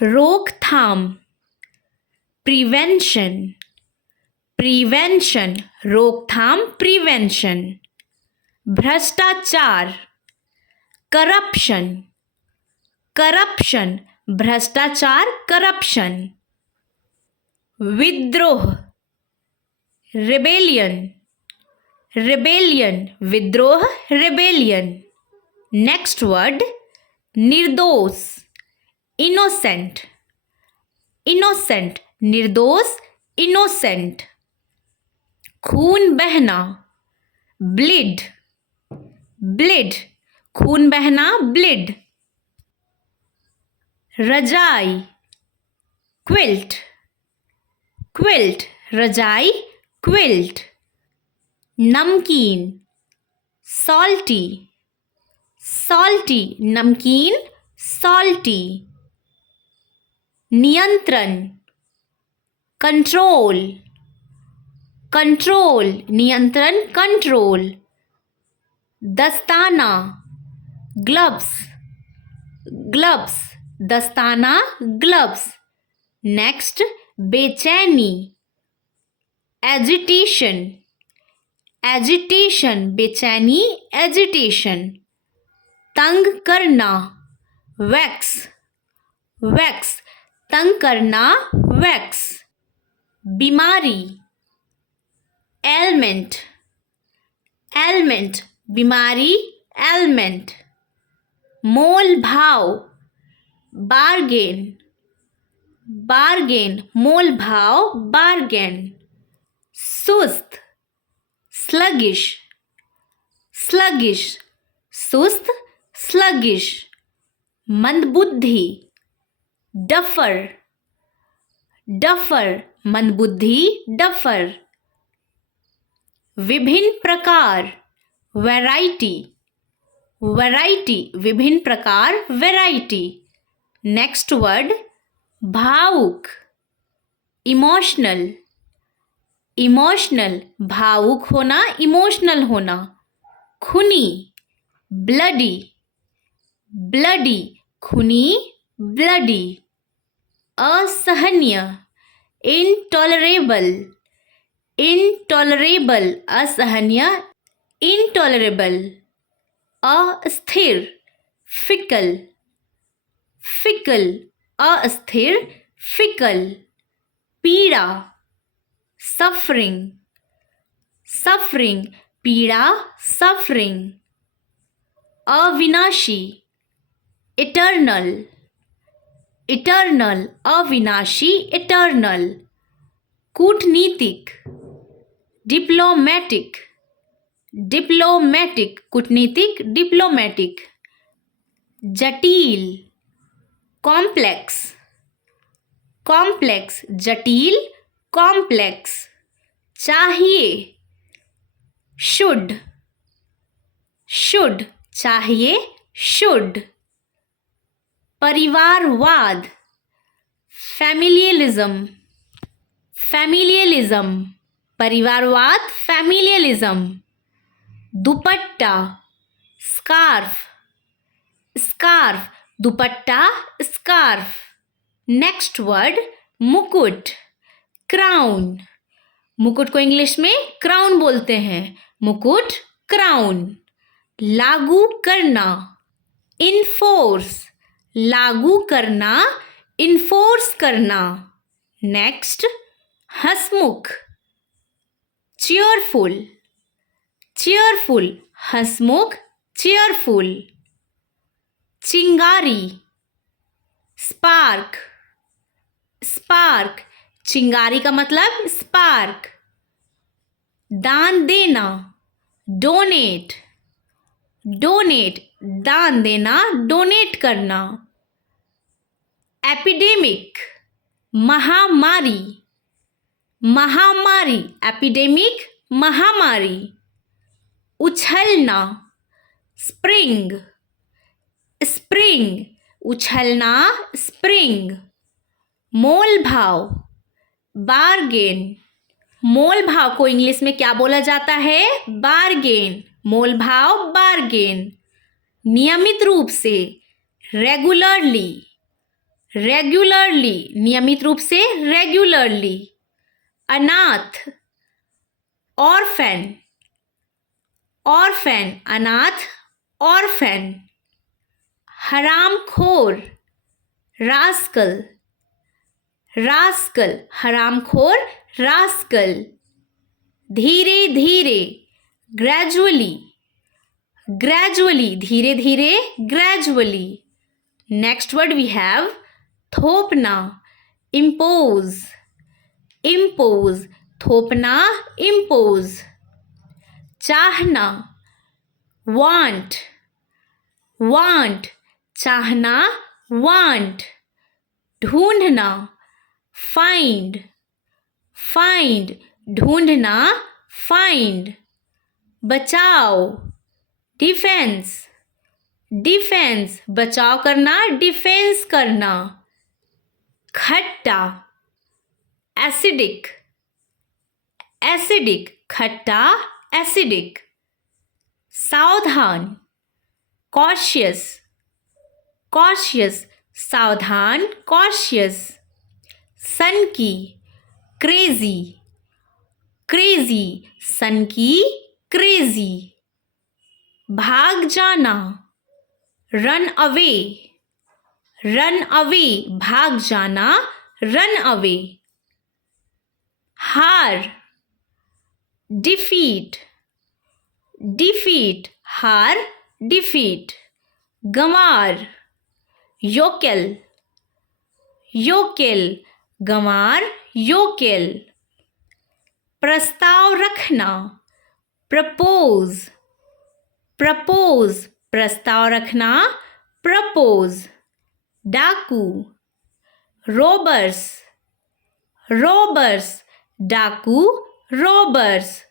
रोकथाम, prevention, prevention, रोकथाम, prevention. भ्रष्टाचार, करप्शन, करप्शन, भ्रष्टाचार, करप्शन। विद्रोह, रिबेलियन, रिबेलियन, विद्रोह, रिबेलियन। नेक्स्ट वर्ड निर्दोष, इनोसेंट, इनोसेंट, निर्दोष, इनोसेंट। खून बहना, ब्लिड, ब्लिड, खून बहना, ब्लिड। रजाई, क्विल्ट, क्विल्ट, रजाई, क्विल्ट। नमकीन, सॉल्टी, सॉल्टी, नमकीन, सॉल्टी। नियंत्रण, कंट्रोल, कंट्रोल, नियंत्रण, कंट्रोल। दस्ताना, ग्लव्स, ग्लव्स, दस्ताना, ग्लव्स। नेक्स्ट बेचैनी, एजिटेशन, एजिटेशन, बेचैनी, एजिटेशन। तंग करना, वैक्स, वैक्स, तंग करना, वैक्स। बीमारी, एलमेंट, एलमेंट, बीमारी, एलमेंट। मोल भाव, बार्गेन, बार्गेन, मोल भाव, बार्गेन। सुस्त, स्लगिश, स्लगिश, सुस्त, स्लगिश। मंदबुद्धि, डफर, डफर, मंदबुद्धि, डफर। विभिन्न प्रकार, वैरायटी, वैरायटी, विभिन्न प्रकार, वैरायटी। नेक्स्ट वर्ड भावुक, इमोशनल, इमोशनल, भावुक होना, इमोशनल होना। खूनी, ब्लडी, ब्लडी, खूनी, ब्लडी। असहनीय, इनटॉलरेबल, इनटॉलरेबल, असहनीय, इनटॉलरेबल। अस्थिर, फिकल, फिकल, अस्थिर, फिकल। पीड़ा, सफरिंग, सफरिंग, पीड़ा, सफरिंग। अविनाशी, इटर्नल, इटर्नल, अविनाशी, इटर्नल। कूटनीतिक, डिप्लोमेटिक, डिप्लोमेटिक, कूटनीतिक, डिप्लोमेटिक। जटिल, कॉम्प्लेक्स, कॉम्प्लेक्स, जटिल, कॉम्प्लेक्स। चाहिए, शुड, शुड, चाहिए, शुड। परिवारवाद, फैमिलियलिज्म, फैमिलियलिज्म, परिवारवाद, फैमिलियलिज्म। दुपट्टा, स्कार्फ, स्कार्फ, दुपट्टा, स्कार्फ। नेक्स्ट वर्ड मुकुट, क्राउन, मुकुट को इंग्लिश में क्राउन बोलते हैं, मुकुट, क्राउन। लागू करना, इन्फोर्स, लागू करना, इन्फोर्स करना। नेक्स्ट हंसमुख, चीयरफुल, चीयरफुल, हंसमुख, चीयरफुल। चिंगारी, स्पार्क, स्पार्क, चिंगारी का मतलब स्पार्क। दान देना, डोनेट, डोनेट, दान देना, डोनेट करना। एपिडेमिक, महामारी, महामारी, एपिडेमिक, महामारी। उछलना, स्प्रिंग, स्प्रिंग, उछलना, स्प्रिंग। मोल भाव, बार्गेन, मोल भाव को इंग्लिश में क्या बोला जाता है? बार्गेन, मोल भाव, बार्गेन। नियमित रूप से, रेगुलरली, रेगुलरली, नियमित रूप से, रेगुलरली। अनाथ, ऑर्फेन, ऑर्फेन, अनाथ, ऑर्फेन। हरामखोर, रास्कल, रास्कल, हरामखोर, रास्कल। धीरे धीरे, ग्रेजुअली, ग्रेजुअली, धीरे धीरे, gradually. Next word we have थोपना, इम्पोज, इम्पोज, थोपना, इम्पोज। चाहना, वांट, वांट, चाहना, वांट। ढूंढना, फाइंड, फाइंड, ढूंढना, फाइंड। बचाओ, डिफेंस, डिफेंस, बचाव करना, डिफेंस करना। खट्टा, एसिडिक, एसिडिक, खट्टा, एसिडिक। सावधान, कॉशियस, कॉशियस, सावधान, कॉशियस। सन की, क्रेजी, क्रेजी, सन की, क्रेजी। भाग जाना, रन अवे, रन अवे, भाग जाना, रन अवे। हार, डिफीट, डिफीट, हार, डिफीट। गंवार, योकेल, योकेल, गंवार, योकेल। प्रस्ताव रखना, प्रपोज, प्रपोज, प्रस्ताव रखना, प्रपोज। डाकू, रोबर्स, रोबर्स, डाकू, रोबर्स।